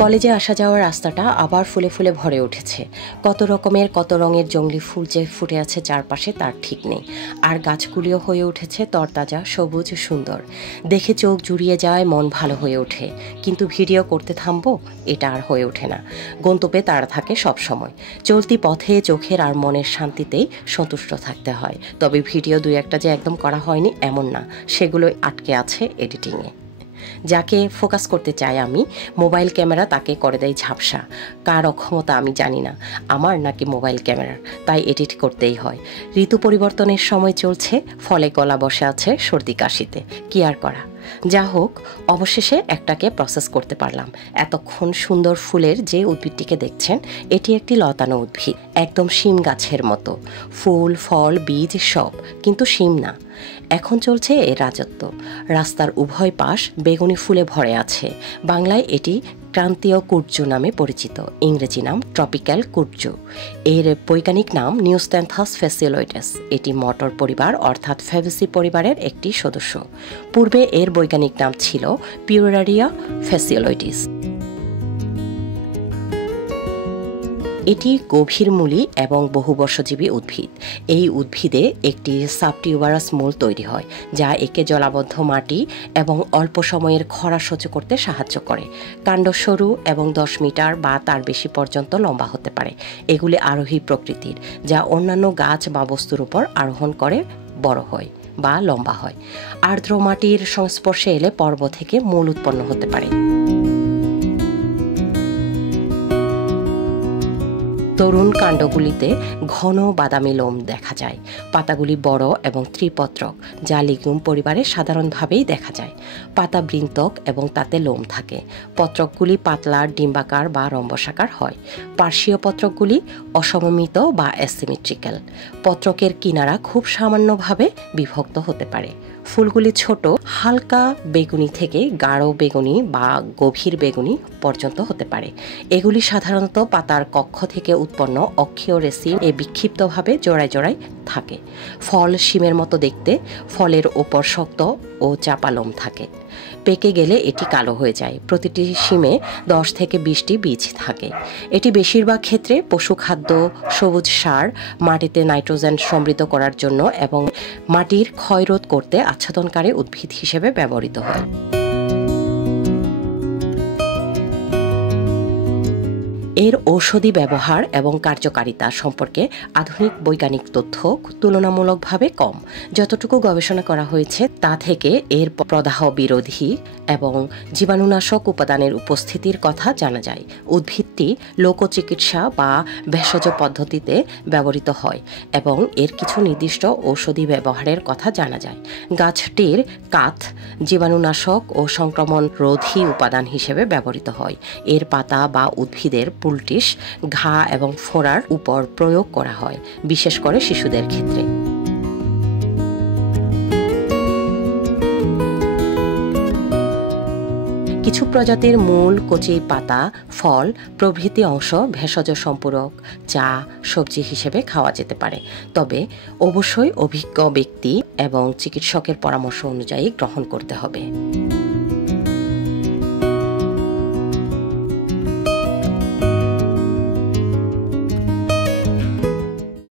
কলেজে আসা যাওয়ার রাস্তাটা আবার ফুলে ফুলে ভরে উঠেছে। কত রকমের কত রঙের জংলি ফুল যে ফুটে আছে চারপাশে তার ঠিক নেই। আর গাছগুলিও হয়ে উঠেছে তরতাজা, সবুজ, সুন্দর। দেখে চোখ জুড়িয়ে যায়, মন ভালো হয়ে ওঠে। কিন্তু ভিডিও করতে থামবো, এটা আর হয়ে ওঠে না। গন্তব্যে তাড়া থাকে সব সময়। চলতি পথে চোখের আর মনের শান্তিতেই সন্তুষ্ট থাকতে হয়। তবে ভিডিও দুই একটা যে একদম করা হয়নি এমন না, সেগুলো আটকে আছে এডিটিংয়ে। যাকে ফোকাস করতে চাই আমি, মোবাইল ক্যামেরা তাকে করে দেয় ঝাপসা। কার অক্ষমতা আমি জানি না, আমার নাকি মোবাইল ক্যামেরার, তাই এডিট করতেই হয়। ঋতু পরিবর্তনের সময় চলছে, ফলে গলা বসে আছে সর্দি কাশিতে। কি আর করা। যা হোক, অবশেষে একটাকে প্রসেস করতে পারলাম। এতক্ষণ সুন্দর ফুলের যে উদ্ভিদটিকে দেখছেন, এটি একটি লতানো উদ্ভিদ, একদম শিম গাছের মতো। ফুল, ফল, বীজ সব, কিন্তু শিম না। এখন চলছে এর রাজত্ব। রাস্তার উভয় পাশ বেগুনি ফুলে ভরে আছে। বাংলায় এটি ক্রান্তীয় কুর্জু নামে পরিচিত, ইংরেজি নাম ট্রপিক্যাল কুর্জু। এর বৈজ্ঞানিক নাম নিউস্ট্যান্থাস ফ্যাসিওলয়েডাস। এটি মটর পরিবার অর্থাৎ ফ্যাবেসি পরিবারের একটি সদস্য। পূর্বে এর বৈজ্ঞানিক নাম ছিল পিউরারিয়া ফ্যাসিওলয়েডিস। এটি গভীরমূলী এবং বহুবর্ষজীবী উদ্ভিদ। এই উদ্ভিদে একটি সাবটিউবারাস মূল তৈরি হয়, যা একে জলাবদ্ধ মাটি এবং অল্প সময়ের খরা সহ্য করতে সাহায্য করে। কাণ্ড সরু এবং 10 মিটার বা তার বেশি পর্যন্ত লম্বা হতে পারে। এগুলি আরোহী প্রকৃতির, যা অন্যান্য গাছ বা বস্তুর উপর আরোহণ করে বড় হয় বা লম্বা হয়। আর্দ্র মাটির সংস্পর্শে এলে পর্ব থেকে মূল উৎপন্ন হতে পারে। তরুণ কাণ্ডগুলিতে ঘন বাদামি লোম দেখা যায়। পাতাগুলি বড় এবং ত্রিপত্রক, যা লিগুম পরিবারে সাধারণভাবেই দেখা যায়। পাতা বৃন্তক এবং তাতে লোম থাকে। পত্রকগুলি পাতলা, ডিম্বাকার বা রম্বসাকার হয়। পার্শ্বীয় পত্রকগুলি অসমমিত বা অ্যাসিমেট্রিক্যাল। পত্রকের কিনারা খুব সামান্যভাবে বিভক্ত হতে পারে। ফুলগুলি ছোট, হালকা বেগুনি থেকে গাঢ় বেগুনি বা গভীর বেগুনি পর্যন্ত হতে পারে। এগুলি সাধারণত পাতার কক্ষ থেকে উৎপন্ন অক্ষীয় রেসিম এ বিক্ষিপ্তভাবে জোড়ায় জোড়ায় থাকে। ফল শিমের মতো দেখতে, ফলের ওপর শক্ত ও চাপা লোম থাকে। পেকে গেলে এটি কালো হয়ে যায়। প্রতিটি শিমে 10 থেকে 20টি বীজ থাকে। এটি বেশিরভাগ ক্ষেত্রে পশুখাদ্য, সবুজ সার, মাটিতে নাইট্রোজেন সমৃদ্ধ করার জন্য এবং মাটির ক্ষয়রোধ করতে আচ্ছাদনকারী উদ্ভিদ হিসেবে ব্যবহৃত হয়। এর ঔষধি ব্যবহার এবং কার্যকারিতা সম্পর্কে আধুনিক বৈজ্ঞানিক তথ্য তুলনামূলকভাবে কম। যতটুকু গবেষণা করা হয়েছে তা থেকে এর প্রদাহ বিরোধী এবং জীবাণুনাশক উপাদানের উপস্থিতির কথা জানা যায়। উদ্ভিদটি লোকচিকিৎসা বা ভেষজ পদ্ধতিতে ব্যবহৃত হয় এবং এর কিছু নির্দিষ্ট ঔষধি ব্যবহারের কথা জানা যায়। গাছটির কাঠ জীবাণুনাশক ও সংক্রমণ রোধী উপাদান হিসেবে ব্যবহৃত হয়। এর পাতা বা উদ্ভিদের পুলটিস, ঘা এবং ফোড়ার উপর প্রয়োগ করা হয়, বিশেষ করে শিশুদের ক্ষেত্রে। কিছু প্রজাতির মূল, কচি পাতা, ফল প্রভৃতি অংশ ভেষজ সম্পূরক, চা, সবজি হিসেবে খাওয়া যেতে পারে। তবে অবশ্যই অভিজ্ঞ ব্যক্তি এবং চিকিৎসকের পরামর্শ অনুযায়ী গ্রহণ করতে হবে।